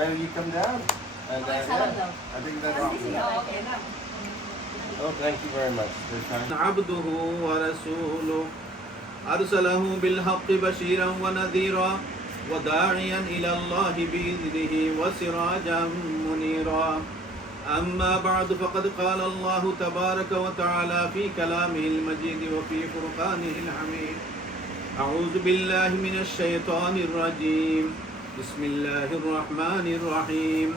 why don't you come down? And yeah, I think that's awesome. Oh, thank you very much for your time. عبده ورسوله أرسله بالحق بشيرا ونذيرا وداعيا إلى الله بإذنه وسراجا منيرا أما بعد فقد قال الله تبارك وتعالى في كلامه المجيد وفي فرقانه الحميد أعوذ بالله من الشيطان الرجيم بسم الله الرحمن الرحيم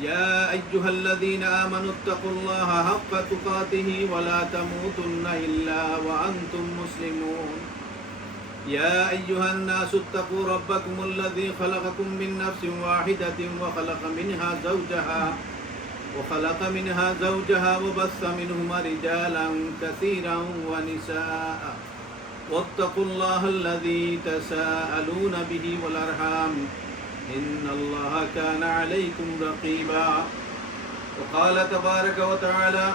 يا أيها الذين آمنوا اتقوا الله حق تقاته ولا تموتن إلا وأنتم مسلمون يا أيها الناس اتقوا ربكم الذي خلقكم من نفس واحدة وخلق منها زوجها وبث منهما رجالا كثيرا ونساء واتقوا الله الذي تساءلون به والأرحام إن الله كان عليكم رقيبا وقال تبارك وتعالى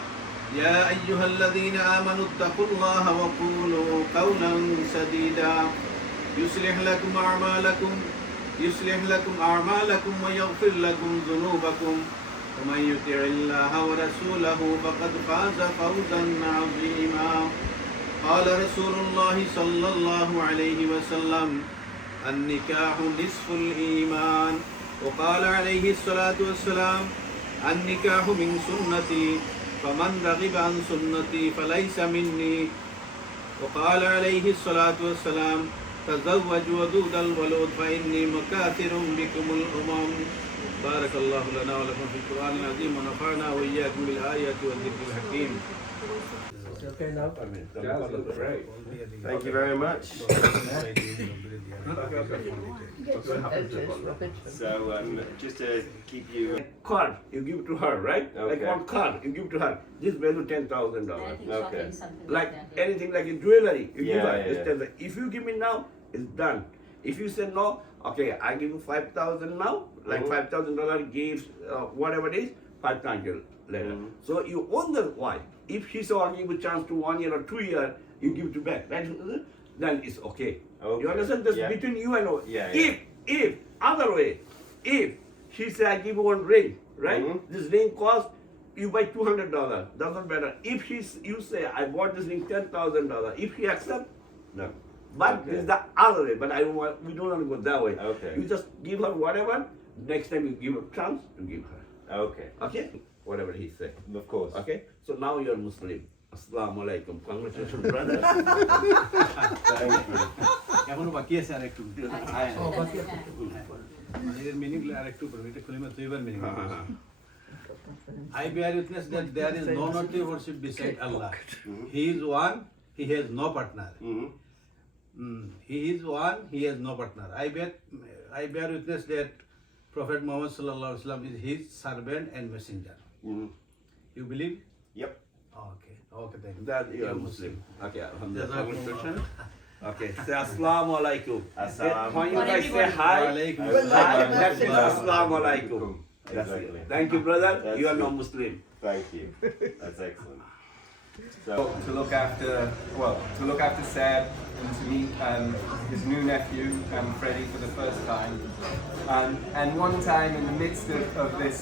يا أيها الذين آمنوا اتقوا الله وقولوا قولا سديدا يصلح لكم أعمالكم ويغفر لكم ذنوبكم ومن يطع الله ورسوله فقد فاز فوزا عظيما قال رسول الله صلى الله عليه وسلم النكاح نصف الإيمان وقال عليه الصلاة والسلام النكاح من سنتي فمن رغب عن سنتي فليس مني وقال عليه الصلاة والسلام تزوجوا ودود الولود فإني مكاثر بكم الأمم بارك الله لنا ولكم في القرآن العظيم ونفعنا وإياكم بالآيات والذكر الحكيم. Okay now? I mean, that looks great. Thank you very much. So, just to keep you... Card, you give to her, right? Okay. Like one card, you give to her. This value $10,000. Okay. Like anything like in jewelry, you give her. Yeah. It's 10,000. If you give me now, it's done. If you say no, okay, I give you 5,000 now, like $5,000 gives whatever it is, 5,000 later. So you own the wife. If she saw give a chance to 1 year or 2 years, you give it back. Right? Then it's okay. Okay. You understand? That's Yeah. between you and her. Yeah. If other way, if she say I give you one ring, right? This ring cost you buy $200. Doesn't matter. If you say I bought this ring $10,000, if she accept, no. But this is the other way. But we don't want to go that way. Okay. You just give her whatever. Next time you give her chance to give her. Okay. Okay? Whatever he say. Of course. Okay? So now you're Muslim. Assalamu alaikum. Congratulations, brother. Thank you. এখনো বাকি আছে আরেকটু এর meaning আরেকটু পড়বে এটা কলিমা দুইবার meaning I bear witness that there is no one to worship beside Allah. He is one, he has no partner. He is one, he has no partner. I bear witness that Prophet Muhammad sallallahu alaihi wasallam is his servant and messenger. You believe? Yep. Okay, thank you. That you are Muslim. Okay, alhamdulillah. Jazakumullah. Okay, say assalamu alaikum. Assalamu When you guys say hi, Walaikum that's it. Assalamu alaikum. Exactly. Thank you, brother. That's You are it. not Muslim. Thank you. That's excellent. So, To look after Seb and to meet his new nephew, Freddie, for the first time. And one time in the midst of this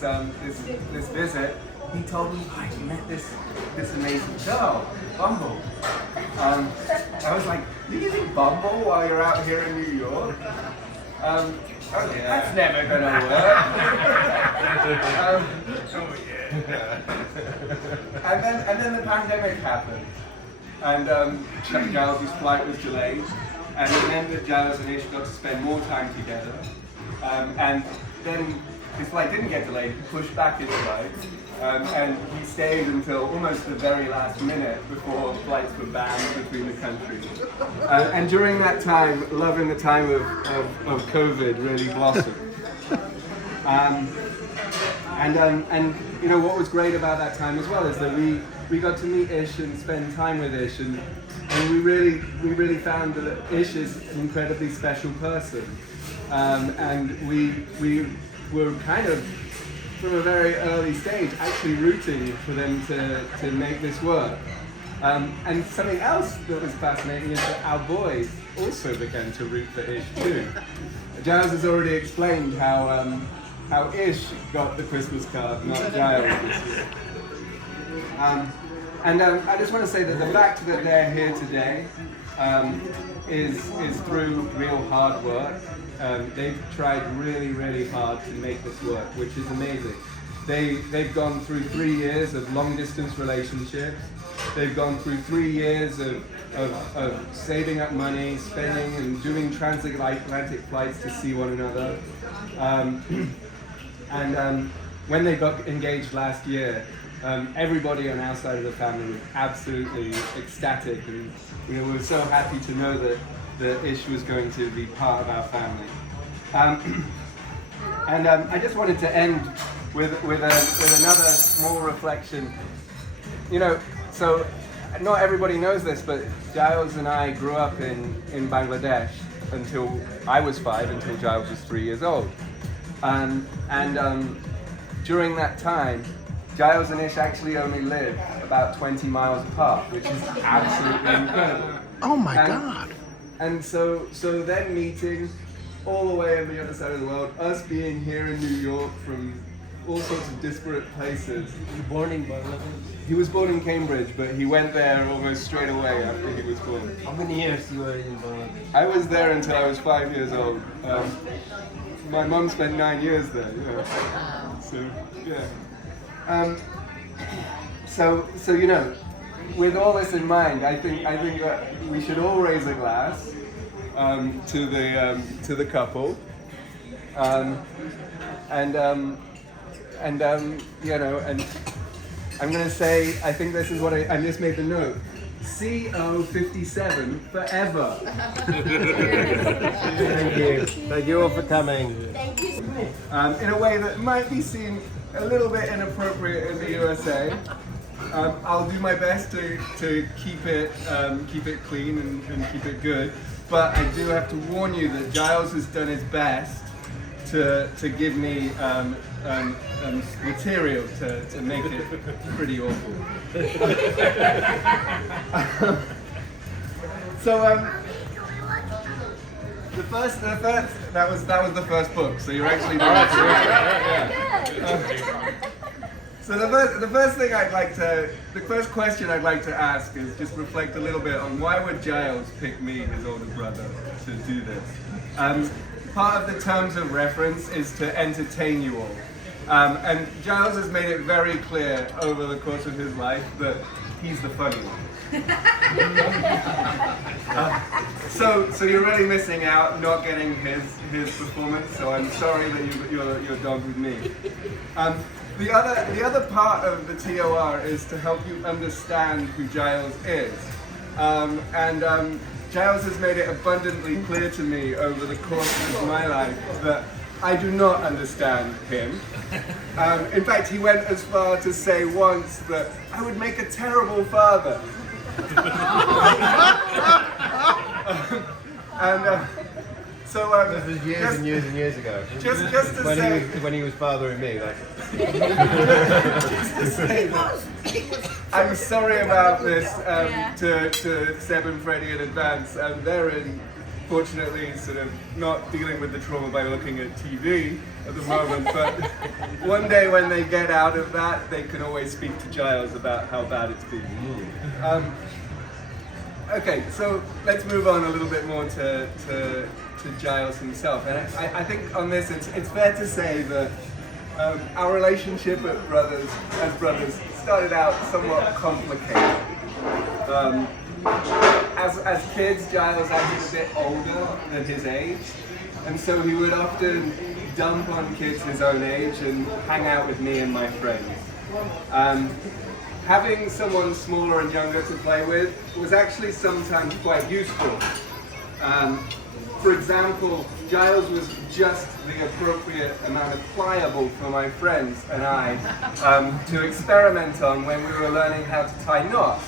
visit, he told me, he met this amazing girl, Bumble. I was like, you using Bumble while you're out here in New York? That's never gonna work. And then the pandemic happened, and Giles' flight was delayed, and it meant that Giles and Ish got to spend more time together. And then his flight didn't get delayed; he pushed back his flight, and he stayed until almost the very last minute before flights were banned between the countries. And during that time, love in the time of COVID really blossomed. And you know what was great about that time as well is that we got to meet Ish and spend time with Ish, and we really found that Ish is an incredibly special person, and we were kind of from a very early stage actually rooting for them to make this work. And something else that was fascinating is that our boys also began to root for Ish too. Giles has already explained how Ish got the Christmas card, not Giles this year. I just want to say that the fact that they're here today is through real hard work. They've tried really, really hard to make this work, which is amazing. They've gone through 3 years of long distance relationships. They've gone through 3 years of saving up money, spending and doing transatlantic flights to see one another. When they got engaged last year, everybody on our side of the family was absolutely ecstatic, and we were so happy to know that Ish was going to be part of our family. I just wanted to end with another small reflection. So not everybody knows this, but Giles and I grew up in Bangladesh until I was 5, until Giles was 3 years old. During that time, Giles and Ish actually only lived about 20 miles apart, which is absolutely incredible. Oh my God. And so them meeting all the way on the other side of the world, us being here in New York from all sorts of disparate places. Born in Bangladesh? He was born in Cambridge, but he went there almost straight away after he was born. How many years you were in Bangladesh? I was there until I was 5 years old. My mum spent 9 years there. So yeah. So with all this in mind, I think that we should all raise a glass to the couple, and I'm going to say, I think this is what I just made the note. CO57 forever. Thank you. Thank you all for coming. Thank you. In a way that might be seen a little bit inappropriate in the USA. I'll do my best to keep it clean and keep it good. But I do have to warn you that Giles has done his best to give me material to make it pretty awful. The first that was the first book. So you're actually doing it. So the first question I'd like to ask is just reflect a little bit on why would Giles pick me, his older brother, to do this. Part of the terms of reference is to entertain you all. And Giles has made it very clear over the course of his life that he's the funny one. So you're really missing out, not getting his performance. So I'm sorry that you're dogged with me. The other part of the TOR is to help you understand who Giles is. Giles has made it abundantly clear to me over the course of my life that I do not understand him. In fact, he went as far to say once that I would make a terrible father. This was years and years ago. Just to say, when he was fathering me, like. I'm sorry about this to Seb and Freddie in advance. They're fortunately sort of not dealing with the trauma by looking at TV at the moment, but one day when they get out of that, they can always speak to Giles about how bad it's been. Okay, so let's move on a little bit more to Giles himself. And I think on this, it's fair to say that our relationship as brothers started out somewhat complicated. As kids, Giles acted a bit older than his age, and so he would often dump on kids his own age and hang out with me and my friends. Having someone smaller and younger to play with was actually sometimes quite useful. For example, Giles was just the appropriate amount of pliable for my friends and I to experiment on when we were learning how to tie knots.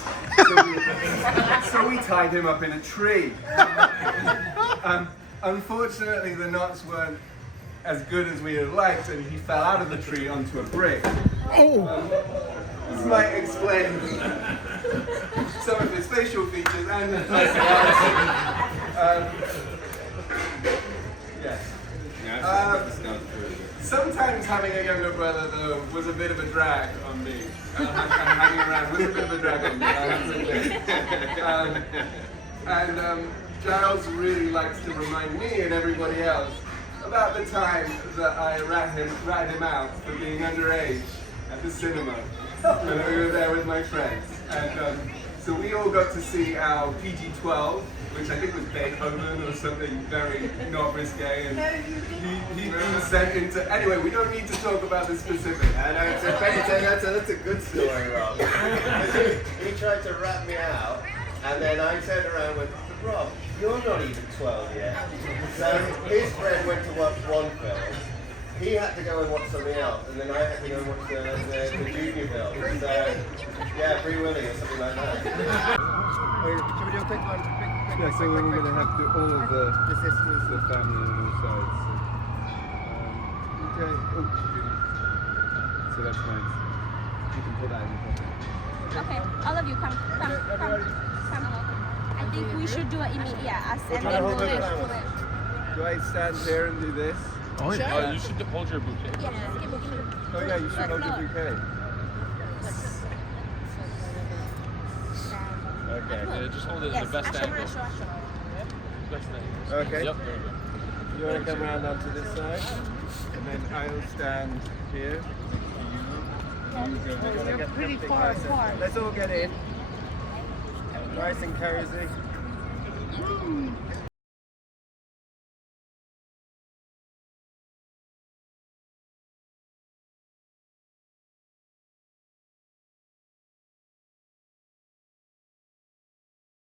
So we tied him up in a tree. Unfortunately, the knots weren't as good as we had liked, and he fell out of the tree onto a brick. This might explain some of his facial features and his personality. Yes. Sometimes sometimes having a younger brother, though, was a bit of a drag on me. And hanging around was a bit of a drag on me, I have to admit. Giles really likes to remind me and everybody else about the time that I ratted him out for being underage at the cinema when we were there with my friends. And so we all got to see our PG-12, which I think was Beethoven or something very not risque, and he'd been sent into. Anyway, we don't need to talk about the specifics. I know, that's a good story, Rob. He tried to rat me out, and then I turned around with, Rob, you're not even 12 yet. So his friend went to watch one film, he had to go and watch something else, and then I had to go and watch the junior film. So, yeah, Free Willy or something like that. Should we do a quick one? Yeah, so we're going to have to all of the sisters, the family on all sides. So, okay. Oh. So that's nice. You can put that in the pocket. Okay, all of you come. I think we should do it immediately, and then we'll do it. Do I stand here and do this? Oh, yeah. You should hold your bouquet. Yes, give me. Oh yeah, you should hold your bouquet. Okay. Yeah, just hold it in the best angle. Best angle. Okay. Yep, there you go. You want to come around onto this side? And then I'll stand here. You're pretty far apart. Let's all get in. Nice and cozy.